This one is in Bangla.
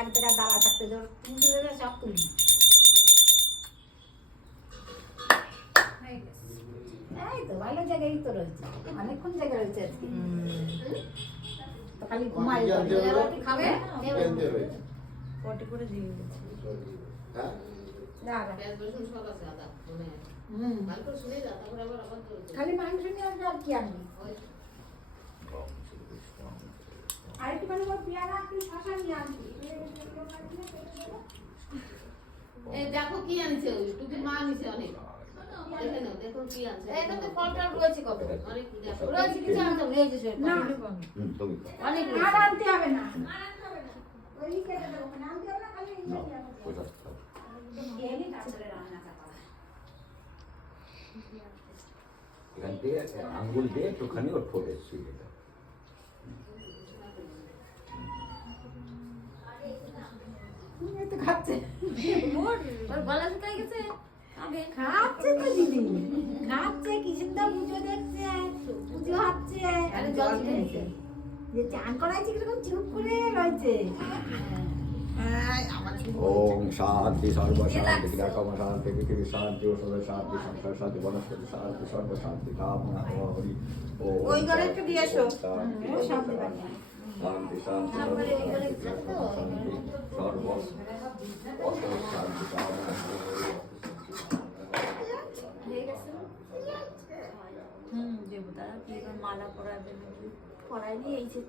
এক জায়গায় দাঁড়া থাকতে ধর তুলতে দেবে সব তুলি। এই তো ভালো জায়গায় তো রয়েছে, অনেকক্ষণ জায়গা রয়েছে আজকে। তো খালি ঘুমাই খাবে পটি করে দিয়ে গেছে। খালি মাংস নিয়ে আসবে আর কি আনবি? আর একটু মানে পেয়ারা একটু শশা নিয়ে আসবি। দেখো কি আনছে, ওই টুকির মা আনছে অনেক। দেখে নাও, দেখো কি আনছে। এটা তো ফলটা রয়েছে কত অনেক রয়েছে, কিছু আনতে হবে এই যে না অনেক আর আনতে হবে না, ওই কেটে দেবো না, আনতে হবে না, খালি এই দিয়ে এনে তারপরে রান্না চাপাবো। এখান থেকে আঙ্গুল দিয়ে একটুখানি ওর ঠোঁটে শুয়ে দাও। তো খাচ্ছে ওর গলা শুকাই গেছে। খাচ্ছে তো দিদি, খাচ্ছে কি সুন্দর পুজো দেখছে, পুজো হচ্ছে, আরে জল খেয়েছে যে চান করাইছে কিরকম চুপ করে রয়েছে। ওম শান্তি সর্ব শান্তি ক্রিয়াকর্ম শান্তি পৃথিবী শান্তি ঔষধ শান্তি সংসার শান্তি বনস্পতি শান্তি সর্ব শান্তি কামনা হরি ওই ঘরে একটু দিয়ে এসো। শান্তি শান্তি শান্তি সর্ব শান্তি কামনা দেবতা কি মালা পরাবে, পরায়নি এই যে